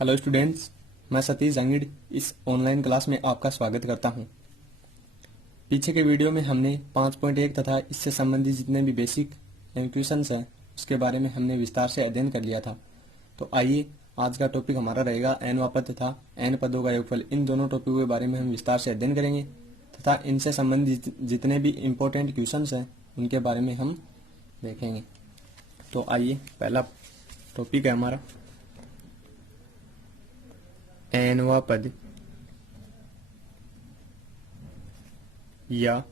Hello students, मैं सतीश जंगीड़ इस online class में आपका स्वागत करता हूं। पीछे के वीडियो में हमने 5.1 तथा इससे संबंधित जितने भी बेसिक इक्वेशंस हैं उसके बारे में हमने विस्तार से अध्ययन कर लिया था। तो आइए आज का टॉपिक हमारा रहेगा n वा पद तथा n पदों का योगफल। इन दोनों टॉपिकों के बारे में हम विस्तार से अध्ययन करेंगे तथा इनसे संबंधित जितने भी इम्पोर्टेंट क्वेश्चंस हैं उनके बारे में हम देखेंगे। तो आइए, पहला टॉपिक है हमारा nवा पद या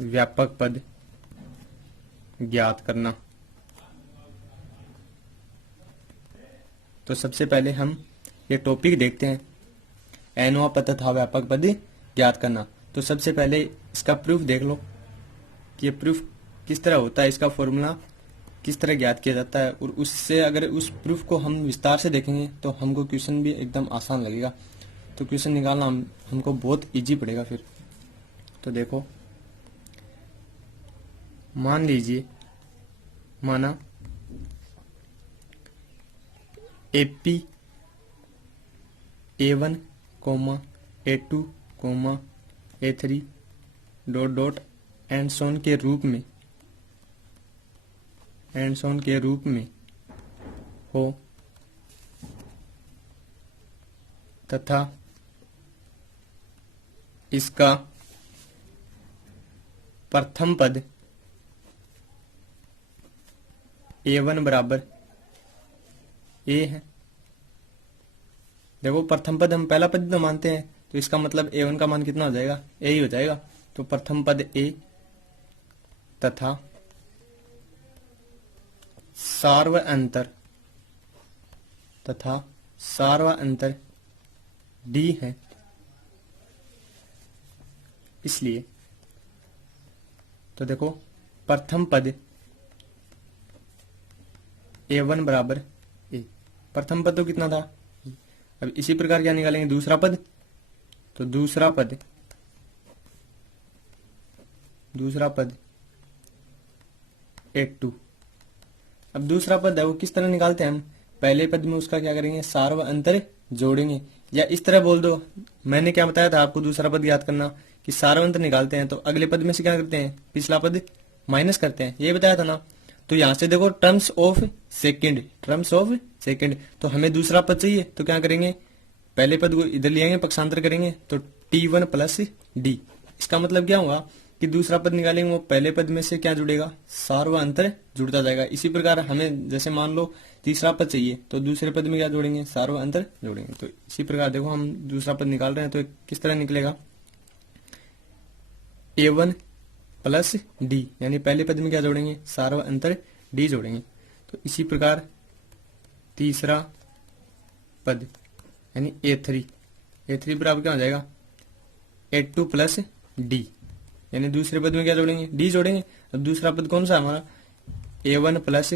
व्यापक पद ज्ञात करना। तो सबसे पहले हम ये टॉपिक देखते हैं, nवा पद तथा व्यापक पद ज्ञात करना। तो सबसे पहले इसका प्रूफ देख लो कि ये प्रूफ किस तरह होता है, इसका फॉर्मूला किस तरह ज्ञात किया जाता है, और उससे अगर उस प्रूफ को हम विस्तार से देखेंगे तो हमको क्वेश्चन भी एकदम आसान लगेगा। तो क्वेश्चन निकालना हमको बहुत इजी पड़ेगा फिर। तो देखो, मान लीजिए माना AP A1, A2, A3 dot dot and सोन के रूप में हो तथा इसका प्रथम पद A1 बराबर A है। देखो, प्रथम पद हम पहला पद तो मानते हैं, तो इसका मतलब A1 का मान कितना हो जाएगा, A ही हो जाएगा। तो प्रथम पद A तथा सार्व अंतर D है। इसलिए तो देखो, प्रथम पद A1 बराबर A, प्रथम पद तो कितना था। अब इसी प्रकार क्या निकालेंगे, दूसरा पद। तो दूसरा पद A2। अब दूसरा पद है वो किस तरह निकालते हैं हम, पहले पद में उसका क्या करेंगे, सार्व अंतर जोड़ेंगे। या इस तरह बोल दो, मैंने क्या बताया था आपको दूसरा पद याद करना कि सार्व अंतर निकालते हैं तो अगले पद में से क्या करते हैं, पिछला पद माइनस करते हैं, ये बताया था ना। तो यहां से देखो, टर्म्स ऑफ सेकेंड, तो हमें दूसरा पद चाहिए तो क्या करेंगे, पहले पद को इधर ले आएंगे, पक्षांतर करेंगे तो T1 प्लस D। इसका मतलब क्या होगा कि दूसरा पद निकालेंगे वो पहले पद में से क्या जुड़ेगा, सार्व अंतर जुड़ता जाएगा। इसी प्रकार हमें जैसे मान लो तीसरा पद चाहिए तो दूसरे पद में क्या जोड़ेंगे, सार्व अंतर जोड़ेंगे। तो इसी प्रकार देखो, हम दूसरा पद निकाल रहे हैं तो किस तरह निकलेगा, A1 प्लस D, यानी पहले पद में क्या जोड़ेंगे, सार्व अंतर D जोड़ेंगे। तो इसी प्रकार तीसरा पद यानी A3 बराबर क्या हो जाएगा, A2 प्लस D, यानी दूसरे पद में क्या जोड़ेंगे, D जोड़ेंगे। अब दूसरा पद कौन सा हमारा, A1 प्लस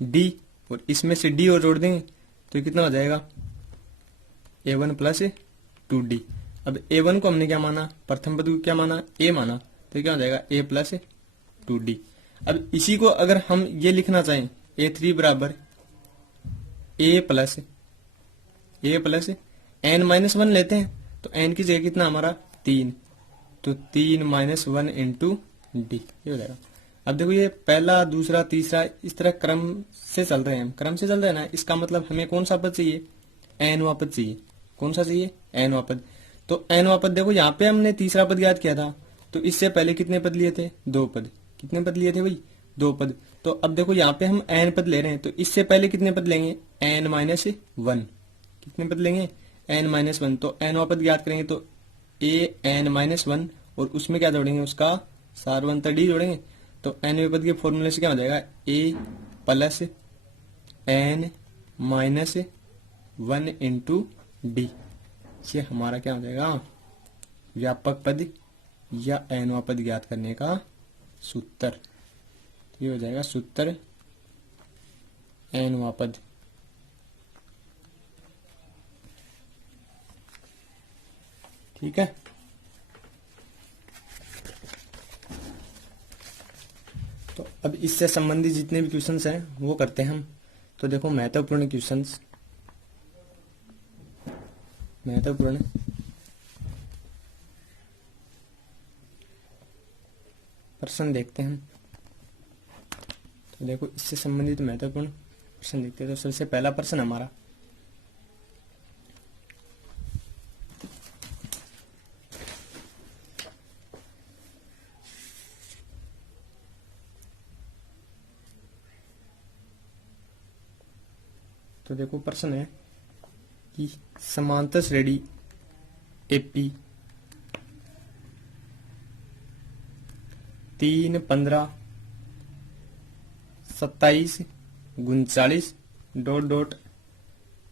D, और इसमें से D और जोड़ देंगे तो कितना हो जाएगा, A1 प्लस 2D। अब A1 को हमने क्या माना, प्रथम पद को क्या माना, A माना, तो क्या हो जाएगा A प्लस 2D। अब इसी को अगर हम ये लिखना चाहें, A3 बराबर A प्लस n-1 लेते हैं तो n की जगह कितना हमारा 3, तो 3-1 इंटू D, ये हो जाएगा। अब देखो, ये पहला दूसरा तीसरा इस तरह क्रम से चल रहे हैं ना। इसका मतलब हमें कौन सा पद चाहिए, nवा पद चाहिए। कौन सा चाहिए, nवा पद। तो nवा पद देखो, यहाँ पे हमने तीसरा पद याद किया था, तो इससे पहले कितने पद लिए थे, 2 पद। कितने पद लिए थे भाई, 2 पद। तो अब देखो, यहाँ पे हम n पद ले रहे हैं तो इससे पहले कितने पद लेंगे, n-1। कितने पद लेंगे, n-1। तो nवा पद याद करेंगे तो an-1, और उसमें क्या जोड़ेंगे, उसका सार्व अंतर D जोड़ेंगे। तो nवें पद के फॉर्मूले से क्या हो जाएगा, A plus n-1 into D। ये हमारा क्या हो जाएगा, व्यापक पद या nवा पद ज्ञात करने का सूत्र। ये हो जाएगा सूत्र nवा पद। ठीक है। तो अब इससे संबंधित जितने भी क्वेश्चंस हैं वो करते हैं हम। तो देखो महत्वपूर्ण क्वेश्चंस, महत्वपूर्ण प्रश्न देखते हैं हम। तो देखो इससे संबंधित महत्वपूर्ण प्रश्न देखते हैं। तो सबसे पहला प्रश्न हमारा, तो देखो प्रश्न है कि समांतर श्रेणी एपी 3, 15, 27, 39 डॉट डॉट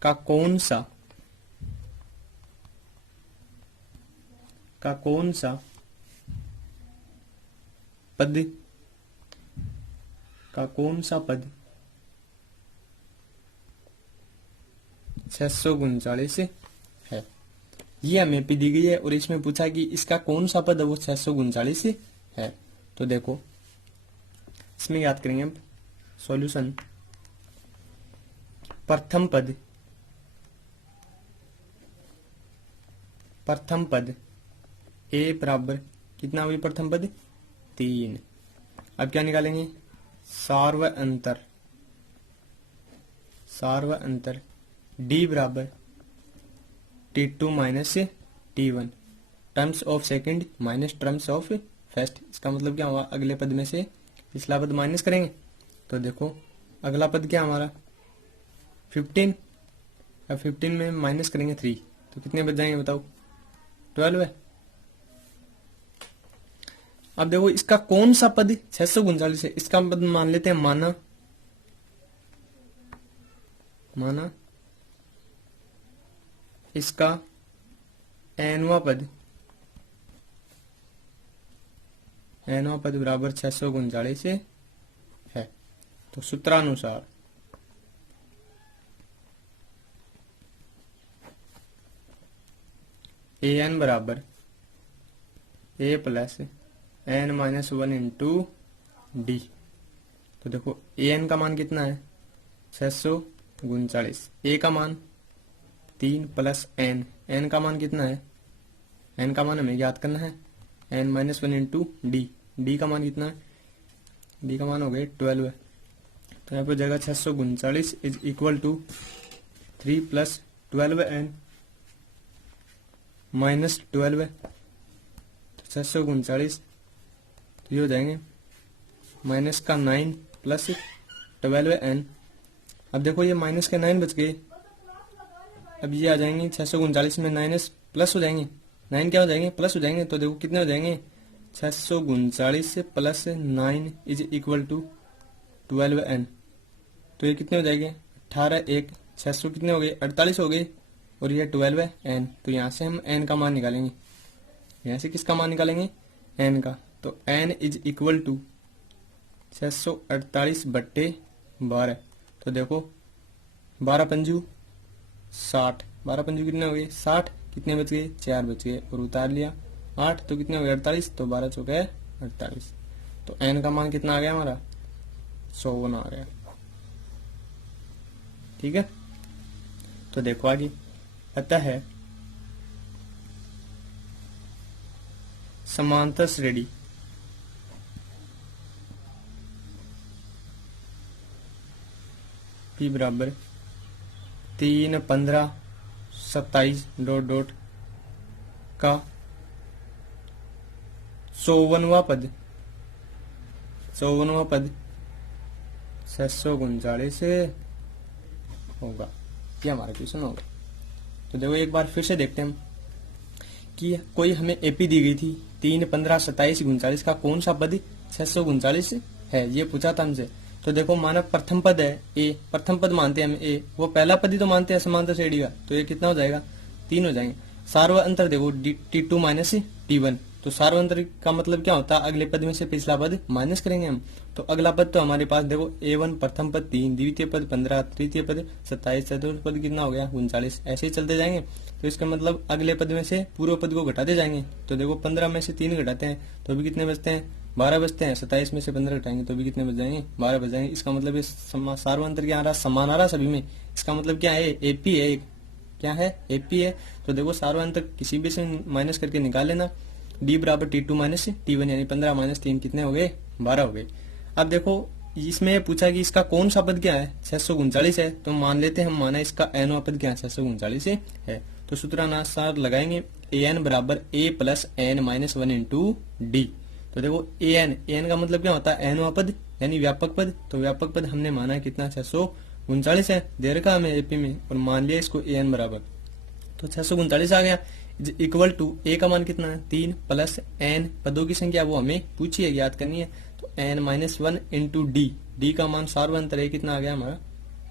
का कौन सा पद 639 है। ये हमें भी दी गई है और इसमें पूछा कि इसका कौन सा पद वो 639 है। तो देखो इसमें याद करेंगे हम सॉल्यूशन। प्रथम पद ए बराबर कितना हुई प्रथम पद 3। अब क्या निकालेंगे सार्व अंतर डी बराबर T2 minus T1 terms of second minus terms of first. इसका मतलब क्या हुआ, अगले पद में से पिछला पद माइनस करेंगे। तो देखो अगला पद क्या हमारा 15, अब 15 में माइनस करेंगे 3 तो कितने बच जाएंगे बताओ 12 है। अब देखो इसका कौन सा पद 639 है, इसका पद मान लेते हैं माना इसका nवां पद बराबर 639 है। तो सूत्रानुसार an बराबर a plus n minus 1 into D. तो देखो an का मान कितना है 639, a का मान 3 प्लस n का मान कितना है, n का मान हमें याद करना है n माइनस 1 इंटू डी का मान कितना है, डी का मान हो गया 12। तो यहाँ पे जगह 639 is equal to 3 plus 12n minus 12। तो 639 तो ये हो जाएंगे माइनस का 9 प्लस 12n। अब देखो ये माइनस के 9 बच गए। अब ये आ जाएंगे 639 में माइनस प्लस हो जाएंगे, 9 क्या हो जाएंगे प्लस हो जाएंगे। तो देखो कितने हो जाएंगे 639 plus 9 is equal to 12n। तो ये कितने हो जाएंगे 18 1 600 कितने हो गए 48 हो गए और ये 12n। तो यहाँ से हम n का मान निकालेंगे, यहाँ से किसका मान निकालेंगे n का। तो n इज इक्वल टू 648 बट्टे 12। तो देखो 12 पंजू 60, 12 पंजू कितने हो गए 60, कितने बच गए 4 बच गए और उतार लिया 8 तो कितने हो गए 48। तो 12 चौके 48। तो n का मान कितना आ गया हमारा 54 आ गया। ठीक है। तो देखो आगे, अतः है समांतर श्रेणी P बराबर 3, 15, 27 डॉट डॉट का 54वां पद 639 होगा। ये हमारा क्वेश्चन होगा। तो देखो एक बार फिर से देखते हैं हम कि कोई हमें एपी दी गई थी 3, 15, 27, 39 का कौन सा पद 639 है, ये पूछा था हमसे। तो देखो माना प्रथम पद है ए, प्रथम पद मानते हैं हम ए, वो पहला पद ही तो मानते हैं समांतर श्रेणी का। तो ये कितना हो जाएगा 3 हो जाएंगे। सार्व अंतर देखो T2 माइनस T1। तो सार्व अंतर का मतलब क्या होता है, अगले पद में से पिछला पद माइनस करेंगे हम। तो अगला पद तो हमारे पास देखो A1 प्रथम पद 3, द्वितीय पद 15, तृतीय पद 27, चतुर्थ पद कितना हो गया 39, ऐसे ही चलते जाएंगे। तो इसका मतलब अगले पद में से पूर्व पद को घटाते जाएंगे। तो देखो 15 में से 3 घटाते हैं तो अभी कितने बचते हैं 12 बचते हैं, 27 में से 15 घटाएंगे तो भी कितने बच जाएंगे, 12 बच जाएंगे। इसका मतलब ये सार्वंतर क्या आ रहा, समान आ रहा सभी में। इसका मतलब क्या है, एपी है, क्या है, एपी है। तो देखो सार्वंतर किसी भी से माइनस करके निकाल लेना। डी बराबर T2 माइनस T1 यानी 15 माइनस 3 कितने हो गए, 12 हो गए। अब देखो इसमें पूछा कि इसका कौन सा पद क्या है, 639 है। तो मान लेते हैं, हम माना इसका एनवा पद क्या है, 639 है। तो सूत्रानुसार लगाएंगे ए एन बराबर a plus N minus 1 into D. तो देखो ए एन का मतलब क्या होता है, एनवा पद यानी व्यापक पद। तो व्यापक पद हमने माना है कितना, 639 है, दे रखा हमें एपी में, और मान लिया इसको ए एन बराबर, तो 639 आ गया। इक्वल टू ए का मान कितना है, 3 प्लस एन, पदों की संख्या वो हमें पूछी है, याद करनी है। तो N minus 1 into D, D का मान सार्वंतर है, कितना आ गया हमारा,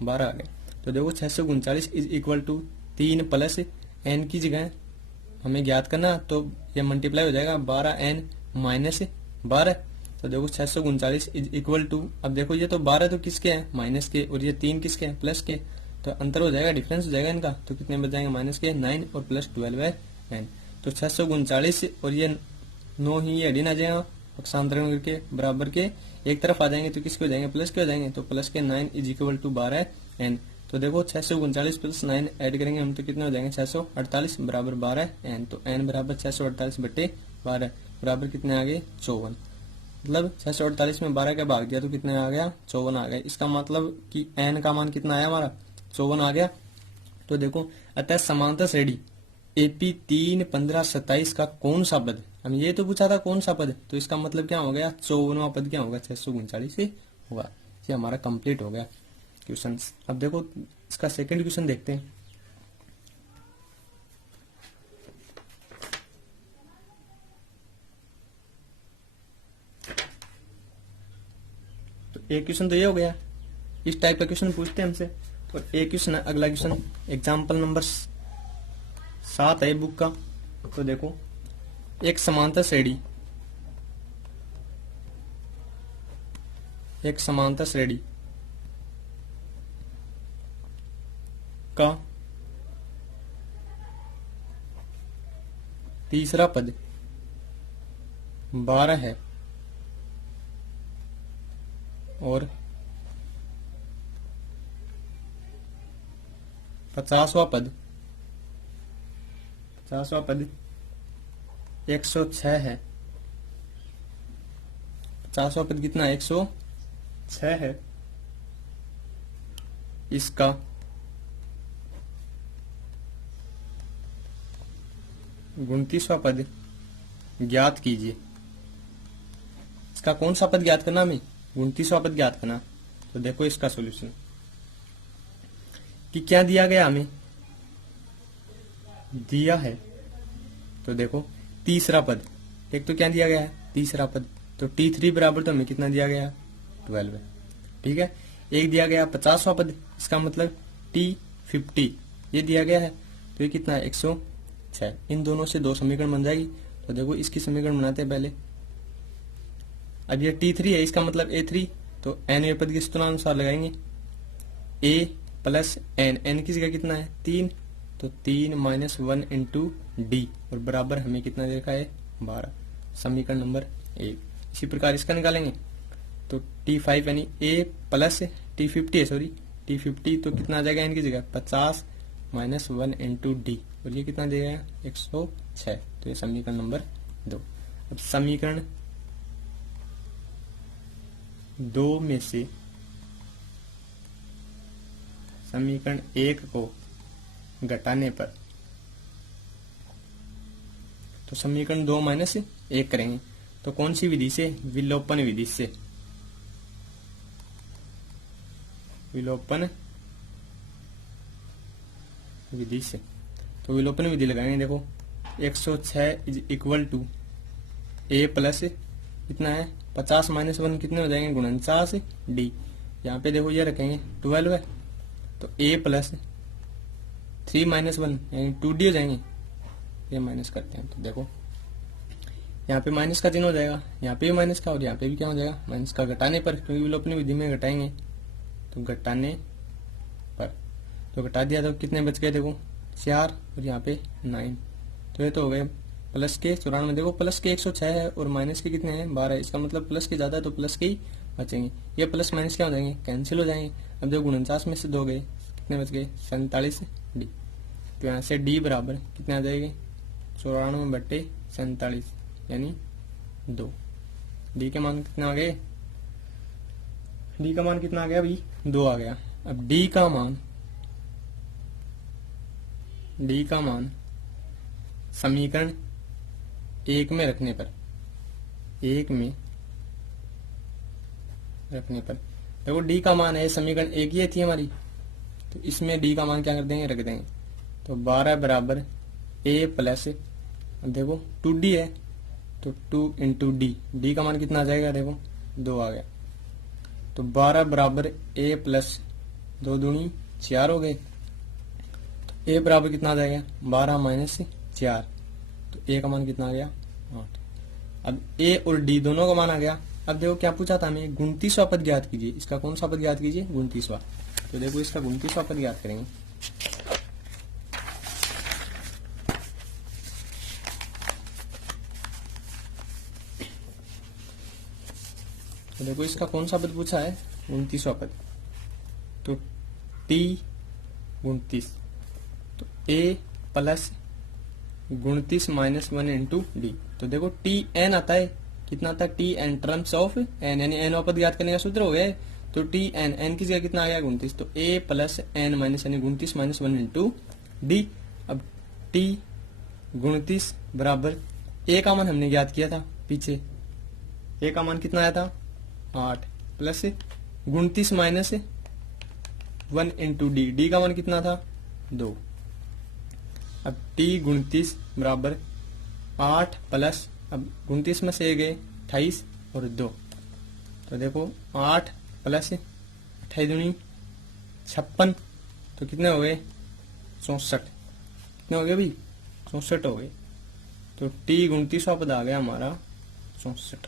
12 आ गया। तो देखो 639 is equal to 3 plus N की जगह हमें ज्ञात करना, तो ये मल्टीप्लाई हो जाएगा 12n माइनस 12। तो देखो 639 इज इक्वल टू, अब देखो ये तो 12 तो किसके हैं, माइनस के, और ये 3 किसके हैं, प्लस के। तो अंतर हो जाएगा, डिफरेंस हो जाएगा इनका। तो कितने बच जाएंगे, माइनस के 9 और प्लस 12 है 9। तो 639 और ये 9 ही ये अधीन आ जाएगा, पक्षांतरण करके बराबर के एक तरफ आ जाएंगे, तो किसके हो जाएंगे, प्लस के हो जाएंगे। तो प्लस के 9 इज इक्वल टू 12n। तो देखो 639 प्लस 9 ऐड करेंगे हम, तो कितने हो जाएंगे, 648 बराबर 12n। तो n बराबर 648 बटे 12 बराबर कितने आ गए, 54। मतलब 648 में 12 का भाग दिया तो कितने आ गया, 54 आ गया। इसका मतलब कि n का मान कितना आया हमारा, 54 आ गया। तो देखो अतः समांतर श्रेणी एपी 3, 15, 27 का कौन सा पद, हम ये तो पूछा था कौन सा पद, तो इसका मतलब क्या हो गया, 54वां पद क्या होगा, 639 से होगा। ये हमारा कंप्लीट हो गया क्वेश्चन। अब देखो इसका सेकंड क्वेश्चन देखते हैं। तो एक क्वेश्चन तो ये हो गया, इस टाइप का क्वेश्चन पूछते हैं हमसे। और एक क्वेश्चन है, अगला क्वेश्चन एग्जाम्पल नंबर 7 है बुक का। तो देखो एक समांतर श्रेणी, एक समांतर श्रेणी का तीसरा पद 12 है और 50वां पद 106 है। 50वां पद कितना है, 106 है। इसका उनतीसवां पद ज्ञात कीजिए। इसका कौन सा पद ज्ञात करना हमें, 29वां पद ज्ञात करना। तो देखो इसका सॉल्यूशन कि क्या दिया गया, हमें दिया है, तो देखो तीसरा पद, एक तो क्या दिया गया है, तीसरा पद। तो T3 बराबर तो हमें कितना दिया गया, 12 है, ठीक है। एक दिया गया 50वां पद, इसका मतलब T50 ये दिया गया है, तो ये कितना है, 106। इन दोनों से दो समीकरण बन जाएगी। तो देखो इसकी समीकरण बनाते हैं पहले। अब ये T3 है, इसका मतलब A3, तो n पद के सूत्रानुसार लगाएंगे A प्लस n की जगह कितना है, 3, तो 3 माइनस 1 इंटू डी, और बराबर हमें कितना दे रखा है, 12। समीकरण नंबर 1। इसी प्रकार इसका निकालेंगे, तो T5 यानी A प्लस T50 है, सॉरी T50, तो कितना आ जाएगा इनकी जगह, 50 माइनस 1 इंटू डी, और ये कितना देगा, 106। तो ये समीकरण नंबर 2। अब समीकरण 2 में से समीकरण 1 को घटाने पर, तो समीकरण 2 माइनस 1 करेंगे, तो कौन सी विधि से, विलोपन विधि से, विलोपन विधि से। तो विलोपन विधि लगाएंगे, देखो 106 is equal to A plus कितना है, 50 माइनस 1 कितने हो जाएंगे, 49 डी। यहाँ पे देखो ये रखेंगे 12 है, तो A प्लस 3 माइनस 1 यानी 2D हो जाएंगे। ये माइनस करते हैं, तो देखो यहाँ पे माइनस का चिन्ह हो जाएगा, यहाँ पे भी माइनस का, और यहाँ पे भी क्या हो जाएगा, माइनस का। घटाने पर, क्योंकि विलोपन विधि में घटाएंगे, तो घटाने पर, तो घटा दिया तो कितने बच गए, देखो 4 और यहाँ पे 9, तो ये तो हो गए प्लस के 94, देखो प्लस के 106 है और माइनस के कितने हैं 12 है, इसका मतलब प्लस के ज्यादा है तो प्लस के ही बचेंगे। ये प्लस माइनस क्या हो जाएंगे, कैंसिल हो जाएंगे। अब देखो 49 में से 2 गए, कितने बच गए 47 डी। तो यहाँ से डी बराबर कितने आ जाएंगे 94/47 यानी 2। डी के मान कितना आ गए, डी का मान कितना आ गया भाई 2 आ गया। अब डी का मान समीकरण 1 में रखने पर देखो डी का मान है, समीकरण 1 ही थी हमारी, तो इसमें डी का मान क्या कर देंगे, रख देंगे। तो 12 बराबर ए प्लस, अब देखो 2d है तो 2 इंटू डी का मान कितना आ जाएगा, देखो 2 आ गया। तो 12 बराबर ए प्लस 2 दूनी 4 हो गए। तो ए बराबर कितना आ जाएगा 12 माइनस 4, तो ए का मान कितना आ गया 8। अब ए और डी दोनों का मान आ गया। अब देखो क्या पूछा था हमें, 29वां पद ज्ञात कीजिए। इसका कौन सा पद ज्ञात कीजिए, 29वां। तो देखो इसका 29वां पद ज्ञात करेंगे। तो देखो इसका कौन सा पद पूछा है, 29वां पद। तो टी 29, तो A plus 29 minus 1 into D. तो देखो टी एन आता है, कितना आता है T N terms of N, यानी एन पद ज्ञात करने का सूत्र हो गया। तो टी एन की जगह कितना आ गया 29, तो ए प्लस एन माइनस यानी 29 माइनस 1 इंटू डी। अब टी 29 बराबर ए का मान हमने ज्ञात किया था पीछे, ए का मान कितना आया था 8 प्लस 29 माइनस 1 इंटू डी का मान कितना था 2। अब टी 29 बराबर 8 प्लस, अब 29 में से गए 28 और 2, तो देखो 8 प्लस 28 दूनी 56, तो कितने हो गए 64। कितने हो गए भाई 64 हो गए। तो टी 29वां पद आ गया हमारा 64।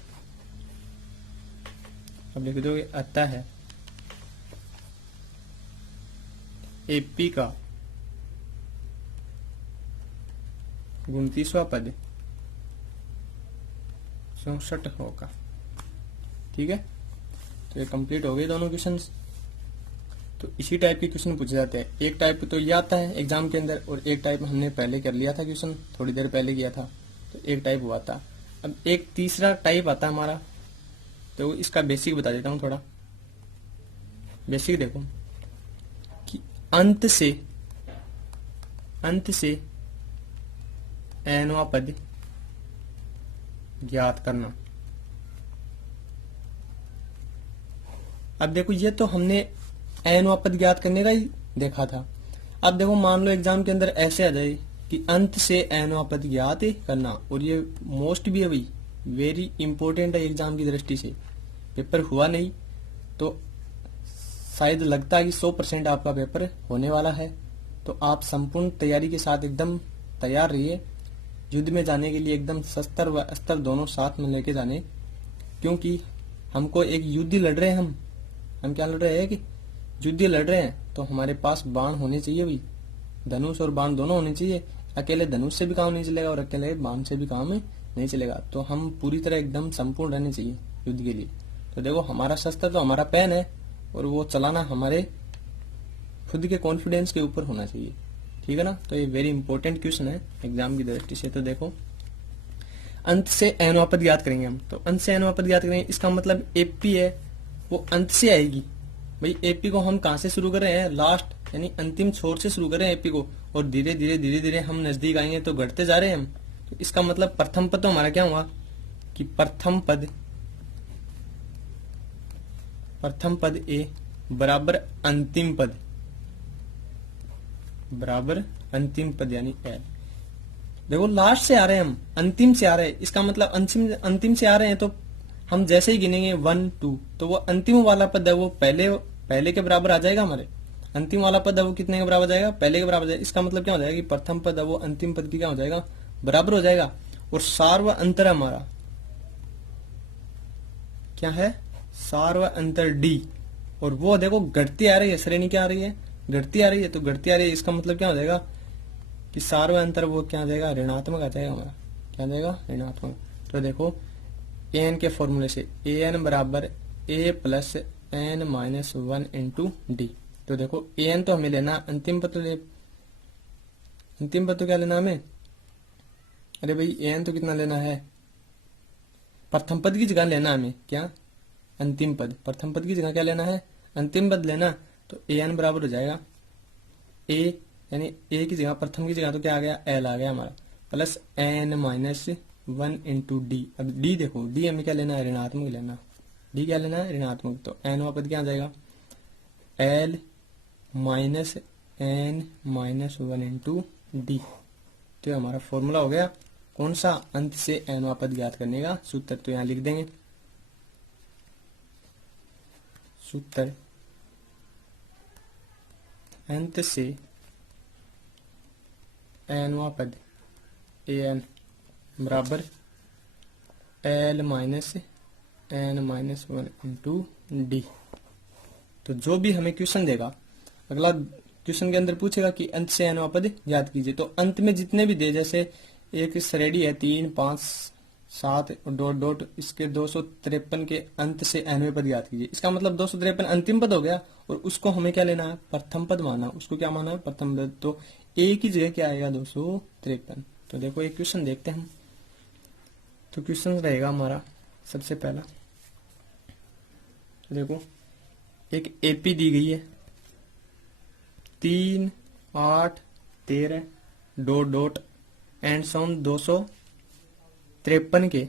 अब लिख दो आता है एपी का 29वां पद 64 होगा। ठीक है, तो ये कंप्लीट हो गए दोनों क्वेश्चंस। तो इसी टाइप के क्वेश्चन पूछे जाते हैं। एक टाइप तो ये आता है एग्जाम के अंदर, और एक टाइप हमने पहले कर लिया था क्वेश्चन, थोड़ी देर पहले किया था, तो एक टाइप हुआ था। अब एक तीसरा टाइप आता है हमारा, तो इसका बेसिक बता देता हूं थोड़ा। बेसिक देखो कि अंत से एनवां पद ज्ञात करना। अब देखो ये तो हमने एनवां पद ज्ञात करने का ही देखा था। अब देखो मान लो एग्जाम के अंदर ऐसे आ जाए कि अंत से एनवां पद ज्ञात करना, और ये मोस्ट भी है भाई, वेरी इंपॉर्टेंट है एग्जाम की दृष्टि से। पेपर हुआ नहीं तो शायद लगता है कि 100% आपका पेपर होने वाला है, तो आप संपूर्ण तैयारी के साथ एकदम तैयार रहिए युद्ध में जाने के लिए, एकदम शस्त्र व अस्त्र दोनों साथ में लेके जाने, क्योंकि हमको एक युद्ध लड़ रहे हैं। हम क्या लड़ रहे हैं कि युद्ध लड़ रहे हैं, तो हमारे पास बाण होने चाहिए भाई, धनुष और बाण दोनों होने चाहिए। अकेले धनुष से भी काम नहीं चलेगा और अकेले बाण से भी काम नहीं चलेगा, तो हम पूरी तरह एकदम संपूर्ण रहने चाहिए युद्ध के लिए। तो देखो हमारा शस्त्र तो हमारा पेन है, और वो चलाना हमारे खुद के कॉन्फिडेंस के ऊपर होना चाहिए। ठीक है ना, तो ये वेरी इंपॉर्टेंट क्वेश्चन है एग्जाम की दृष्टि से। तो देखो अंत से एनवां पद ज्ञात करेंगे हम, तो अंत से एनवां पद ज्ञात करेंगे, इसका मतलब एपी है वो अंत से आएगी। भाई एपी को हम कहां से शुरू कर रहे हैं, लास्ट यानी अंतिम छोर से शुरू कर रहे हैं एपी को, और धीरे धीरे हम नजदीक आएंगे तो घटते जा रहे हैं हम। तो इसका मतलब प्रथम पद तो हमारा क्या हुआ कि प्रथम पद ए बराबर अंतिम पद यानी एल। देखो लास्ट से आ रहे हैं हम, अंतिम से आ रहे हैं, इसका मतलब अंतिम से आ रहे हैं, तो हम जैसे ही गिनेंगे 1 2, तो वो अंतिम वाला पद है वो पहले के बराबर आ जाएगा हमारे। अंतिम वाला पद है वो कितने के बराबर आ जाएगा, पहले के बराबर आ जाएगा। इसका मतलब क्या हो जाएगा कि प्रथम पद है वो अंतिम पद की क्या हो जाएगा, बराबर हो जाएगा। और सार्व अंतर हमारा क्या है, सार्व अंतर डी, और वो देखो घटती आ रही है, श्रेणी क्या आ रही है, घटती आ रही है, तो घटती आ रही है, इसका मतलब क्या हो जाएगा कि सार्व अंतर वो क्या आ जाएगा, ऋणात्मक आ जाएगा हमारा। क्या देगा, ऋणात्मक। तो देखो एन के फॉर्मूले से एन बराबर a plus N minus one into D. तो देखो एन तो हमें लेना अंतिम पद, अंतिम पद तो क्या लेना हमें, अरे भाई एन तो कितना लेना है, प्रथम पद की जगह लेना हमें क्या, अंतिम पद। प्रथम पद की जगह क्या लेना है, अंतिम पद लेना। तो एन बराबर हो जाएगा ए, यानी ए की जगह प्रथम की जगह तो क्या आ गया, एल आ गया हमारा, plus N minus one into D. अब डी देखो, डी हमें क्या लेना है, ऋणात्मक लेना। डी क्या लेना है, ऋणात्मक। तो एन वाला पद क्या आ जाएगा, L minus N minus one into D. तो हमारा फॉर्मूला हो गया कौन सा, अंत से एन वाला पद ज्ञात करने का सूत्र। तो यहां लिख देंगे सूत्र अंत से एन वाला पद ए एन बराबर L minus N minus one into D. तो जो भी हमें क्वेश्चन देगा, अगला क्वेश्चन के अंदर पूछेगा कि अंत से एन पद याद कीजिए, तो अंत में जितने भी दे, जैसे एक श्रेणी है 3, 5, 7 डॉट डॉट, इसके 253 के अंत से एनवें पद याद कीजिए। इसका मतलब 253 अंतिम पद हो गया, और उसको हमें क्या लेना है, प्रथम पद माना। उसको क्या माना है, प्रथम पद। तो ए की जगह क्या आएगा, 253। तो देखो एक क्वेश्चन देखते हैं हम। तो क्वेश्चन रहेगा हमारा सबसे पहला, तो देखो एक एपी दी गई है 3, 8, 13 डॉट डॉट एंड सॉन 253 के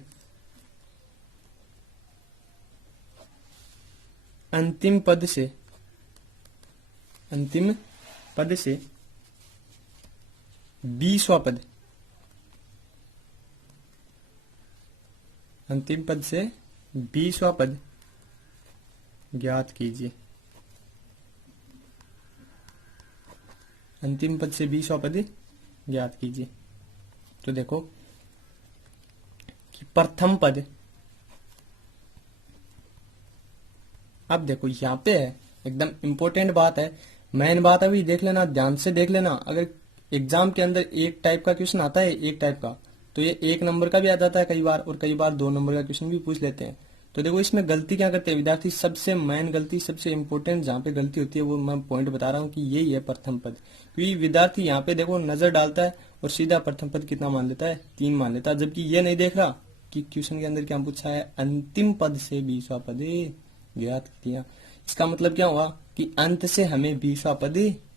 अंतिम पद से 20वां पद, अंतिम पद से 20वां पद ज्ञात कीजिए। अंतिम पद से 20वां पद ज्ञात कीजिए। तो देखो कि प्रथम पद, अब देखो यहां पे है एकदम इंपॉर्टेंट बात है, मेन बात अभी देख लेना, ध्यान से देख लेना। अगर एग्जाम के अंदर एक टाइप का क्वेश्चन आता है, एक टाइप का, तो ये 1 नंबर का भी आ जाता है कई बार, और कई बार 2 नंबर का क्वेश्चन भी पूछ लेते हैं। तो देखो इसमें गलती क्या करते हैं विद्यार्थी, सबसे मेन गलती, सबसे इंपॉर्टेंट जहां पे गलती होती है वो मैं पॉइंट बता रहा हूँ कि यही है प्रथम पद। क्योंकि विद्यार्थी यहाँ पे देखो नजर डालता है और सीधा प्रथम पद कितना मान लेता है, 3 मान लेता है, जबकि ये नहीं देख रहा कि क्वेश्चन के अंदर क्या पूछा है, अंतिम पद से 20वां पद ज्ञात किया। इसका मतलब क्या हुआ कि अंत से हमें 20वां पद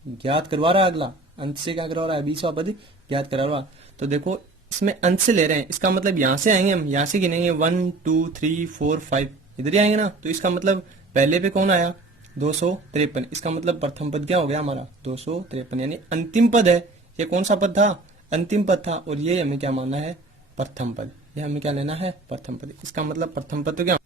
ज्ञात करवा रहा है, अगला अंत से क्या करवा रहा है, 20वां पद ज्ञात करवा रहा है। तो देखो इसमें अंत से ले रहे हैं, इसका मतलब यहां से आएंगे हम, यहां से गिनेंगे 1 2 3 4 5, इधर ही आएंगे ना। तो इसका मतलब पहले पे कौन आया, 253। इसका मतलब प्रथम पद क्या हो गया हमारा, 253, यानी अंतिम पद है। ये कौन सा पद था, अंतिम पद था, और ये हमें क्या मानना है, प्रथम पद। ये हमें क्या लेना है, प्रथम पद। इसका मतलब प्रथम पद तो क्या,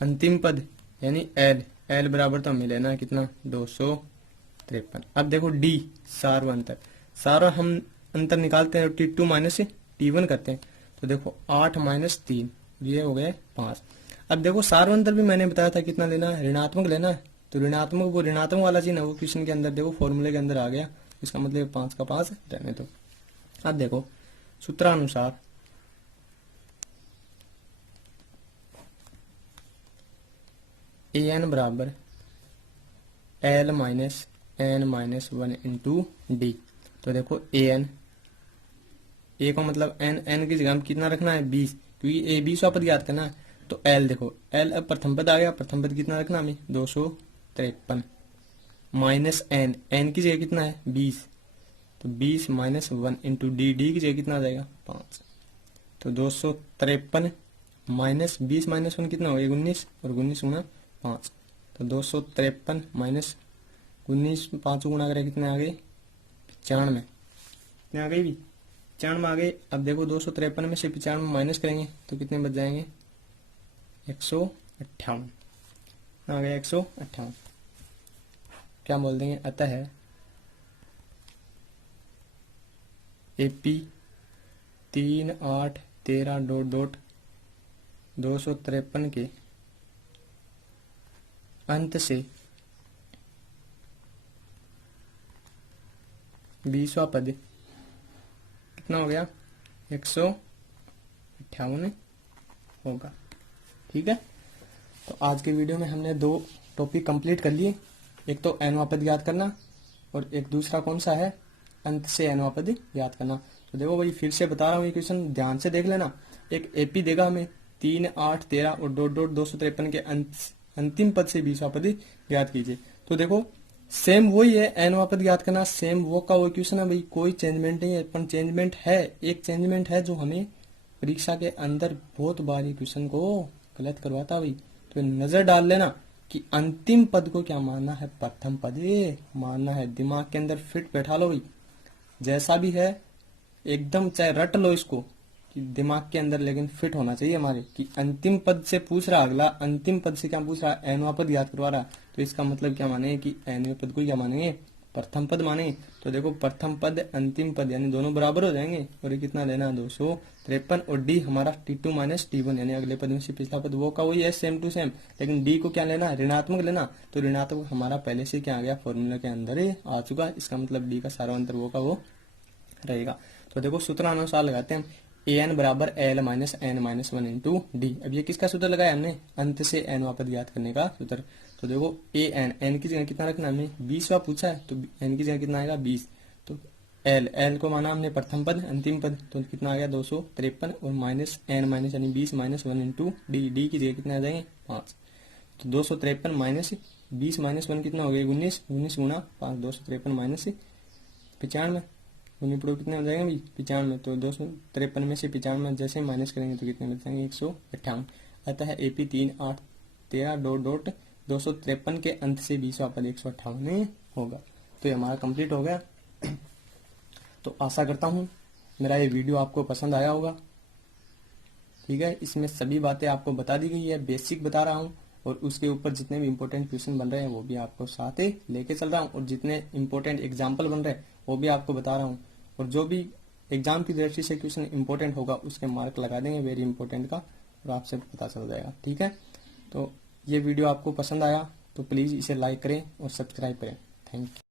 अंतिम पद, यानी एल, एल बराबर तो हमें लेना है कितना, 253। अब देखो डी, सार्व अंतर, सारा हम अंतर निकालते हैं, T2 माइनस T1 करते हैं। तो देखो 8 माइनस 3, ये हो गए 5। अब देखो सार्व अंतर भी मैंने बताया था कितना लेना है, ऋणात्मक लेना है। तो ऋणात्मक, वो ऋणात्मक वाला चिन्ह वो क्वेश्चन के अंदर देखो फॉर्मूले के अंदर आ गया। इसका मतलब 5 का 5 रहने दो। अब देखो सूत्रानुसार ए एन बराबर L minus N minus one into D. तो देखो ए का मतलब एन की जगह हम कितना रखना है, 20, क्योंकि ए 20वां पद याद करना है। तो एल देखो, एल अब प्रथम पद आ गया, प्रथम पद कितना रखना हमें, 253 माइनस एन की जगह कितना है, 20। तो 20 माइनस 1 इंटू डी, डी की जगह कितना आ जाएगा, 5। तो 253 माइनस 20 माइनस 1 कितना हो गया, 19, और 19 गुना 5। तो 253 माइनस 19, 5 गुना करें कितने आ गए, 95, कितने आ गए भी, 95 आ गए। अब देखो 253 में से 95 माइनस करेंगे तो कितने बच जाएंगे, 158 आ गया, 158। क्या बोल देंगे, अतः एपी 3, 8, 13 डॉट डॉट 253 के अंत से 20वां पद कितना हो गया, 158। 58 होगा। ठीक है, तो आज के वीडियो में हमने 2 टॉपिक कंप्लीट कर लिए। एक तो nवां पद ज्ञात करना और एक दूसरा कौन सा है, अंत से nवां पद ज्ञात करना। तो देखो भाई फिर से बता रहा हूँ, ये क्वेश्चन ध्यान से देख लेना। एक एपी देगा हमें 3, 8, 13 और डॉट डॉट 253 के अंतिम पद से 20वां पद ज्ञात कीजिए। तो देखो सेम वही है, nवां पद ज्ञात करना, सेम वो का वो क्वेश्चन है भाई, कोई चेंजमेंट नहीं है। पर चेंजमेंट है, एक चेंजमेंट है जो हमें परीक्षा के अंदर बहुत बार ये क्वेश्चन को गलत करवाता भाई। तो नजर डाल लेना कि अंतिम पद को क्या मानना है, प्रथम पद मानना है। दिमाग के अंदर फिट बैठा लो भाई, जैसा भी है एकदम चाहे रट लो इसको कि दिमाग के अंदर, लेकिन फिट होना चाहिए हमारे कि अंतिम पद से पूछ रहा अगला, अंतिम पद से क्या पूछ रहा है, nवां पद याद करवा रहा। तो इसका मतलब क्या मानेंगे कि nवें पद को क्या मानेंगे, प्रथम पद मानेंगे। तो देखो प्रथम पद अंतिम पद यानी दोनों बराबर हो जाएंगे और ये कितना लेना है 253 और डी हमारा T2 माइनस T1 यानी अगले पद में से पिछला पद वो का वही है सेम टू सेम, लेकिन डी को क्या लेना है, ऋणात्मक लेना। तो ऋणात्मक हमारा पहले से क्या आ गया, फॉर्मूला के अंदर ही आ चुका है। इसका मतलब डी का सारा अंतर वो का वो रहेगा। तो देखो सूत्रानुसार लगाते हैं, an बराबर l minus n minus 1 into D. अब ये किसका सूत्र लगाया हमने, अंत से nवां पद ज्ञात करने का सूत्र। तो देखो n की जगह कितना रखना, हमने 20वां पूछा है तो n की जगह कितना आएगा 20। तो l को माना हमने प्रथम पद अंतिम पद, तो कितना आ गया 253 और माइनस n माइनस यानी 20 माइनस 1 इंटू डी की जगह कितना आ जाएंगे 5। तो 253 माइनस 20 माइनस 1 कितना हो गया 19, 19 गुणा 5, 253 माइनस 95, उन्हीं कितने हो जाएंगे भाई 95। तो 253 में से 95 जैसे माइनस करेंगे तो कितने बच जाएंगे 158। अतः एपी 3, 8, 13 डॉट डॉट 253 के अंत से 20वां पद 158 होगा। तो ये हमारा कंप्लीट हो गया। तो आशा करता हूँ मेरा ये वीडियो आपको पसंद आया होगा। ठीक है, इसमें सभी बातें आपको बता दी गई है, बेसिक बता रहा हूँ और उसके ऊपर जितने भी इंपॉर्टेंट क्वेश्चन बन रहे हैं वो भी आपको साथ ही लेके चल रहा हूँ और जितने इंपॉर्टेंट एग्जाम्पल बन रहे हैं वो भी आपको बता रहा हूँ। और जो भी एग्जाम की दृष्टि से क्वेश्चन इंपॉर्टेंट होगा उसके मार्क लगा देंगे वेरी इंपॉर्टेंट का और आपसे पता चल जाएगा। ठीक है, तो ये वीडियो आपको पसंद आया तो प्लीज़ इसे लाइक करें और सब्सक्राइब करें। Thank you.